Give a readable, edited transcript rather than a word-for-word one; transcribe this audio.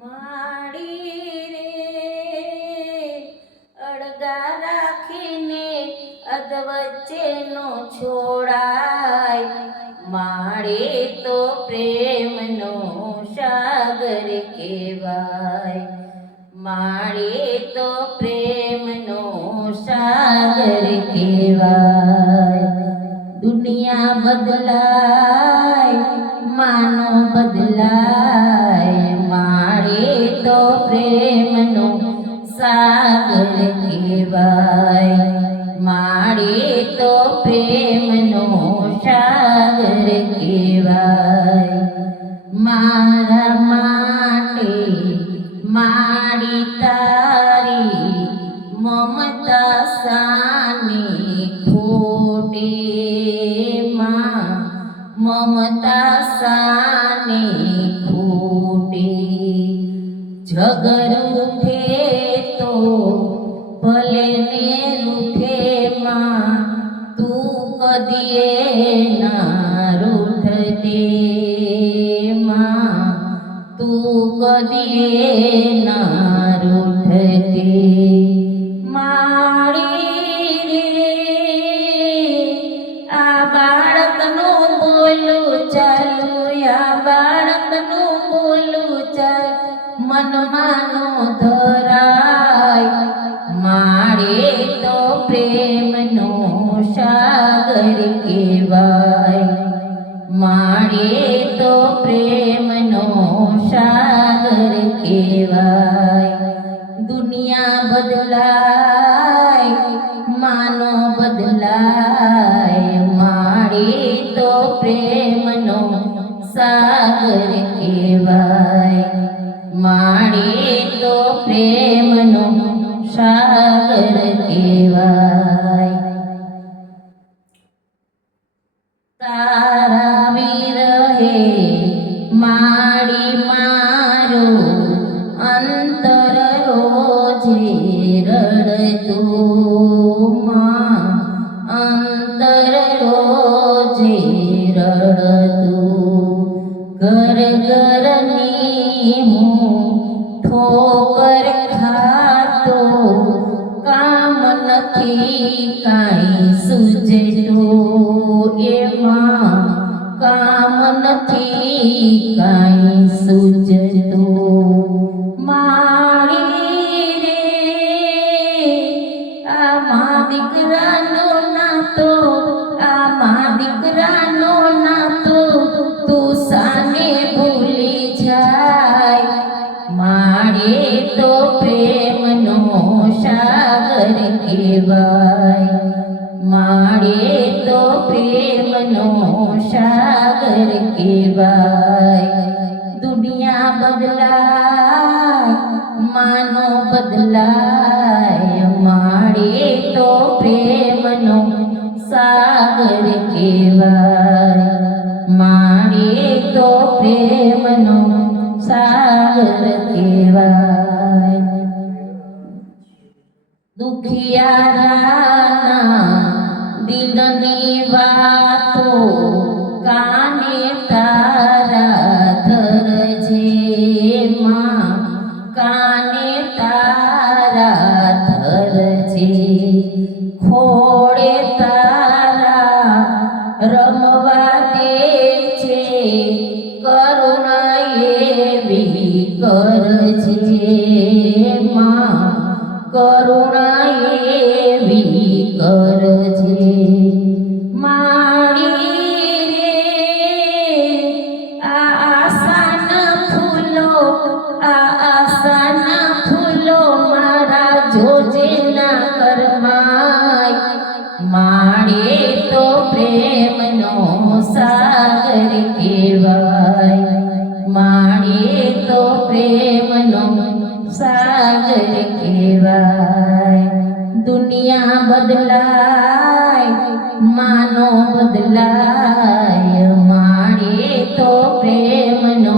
માડી રે અડગા રાખીને અધવચ્ચેનો છોડાય, માડે તો પ્રેમનો સાગર કહેવાય, માડે તો પ્રેમનો સાગર કહેવાય। દુનિયા બદલાય, માનો બદલાય, માડે તો પ્રેમનો સાગર કહેવાય, માડે તો પ્રેમનો સાગર કહેવાય। મારા માટે માડી તારી મમતા સાની ખોટે, મમતા સાની ખોટે। જગ રૂઠે તો ભલે ને રૂઠે માં, તું કદીએ ના રૂઠતે માં, તું કદીએ ના રૂઠતે। માડી રે આ બાળકનું બોલું ચાલુ, આ બાળકનું બોલું ચાલ મનમાંનો ધરાય, માડે તો પ્રેમનો સાગર કહેવાય, માડે તો પ્રેમનો સાગર કહેવાય। દુનિયા બદલાય, માનો બદલાય, માડે તો પ્રેમનો સાગર કહેવાય, માડે તો પ્રેમનો સાગર કહેવાય। તારા વિરહે માડી મારો અંતર રોજે રડતું માં, અંતર રોજે રડતું। ઘર ઘરની હું ઠોકર ખાતો, કામ નથી કાંઈ સૂઝતું એમાં, કામ નથી કાંઈ સૂઝતું। માડી રે આમાં દીકરાનો નાતો, આમાં દીકરાનો નાતો તું સાને ભૂલી જાય, માડે તો પ્રેમનો સાગર કહેવાય, માડે તો પ્રેમનો સાગર કહેવાય। દુનિયા બદલાય, માનો બદલાય, માડે તો પ્રેમનો સાગર કહેવાય, માડે તો પ્રેમનો સાગર કહેવાય। દુખિયારાના દિલની વાતો કાને તારા ધરજે માં, કાને તારા ધરજે। ખોળે તારા રમવા દે છે, કરુણા એવી કરજે માં, કરુણા એવી કરજે। માડી રે આ આશાના ફૂલો, આ આશાના ફૂલો મારા જોજે ના કરમાય, માડે તો પ્રેમનો સાગર કહેવાય, માડે તો પ્રેમનો સાગર કહેવાય। દુનિયા બદલાય, માનો બદલાય, માડે તો પ્રેમનો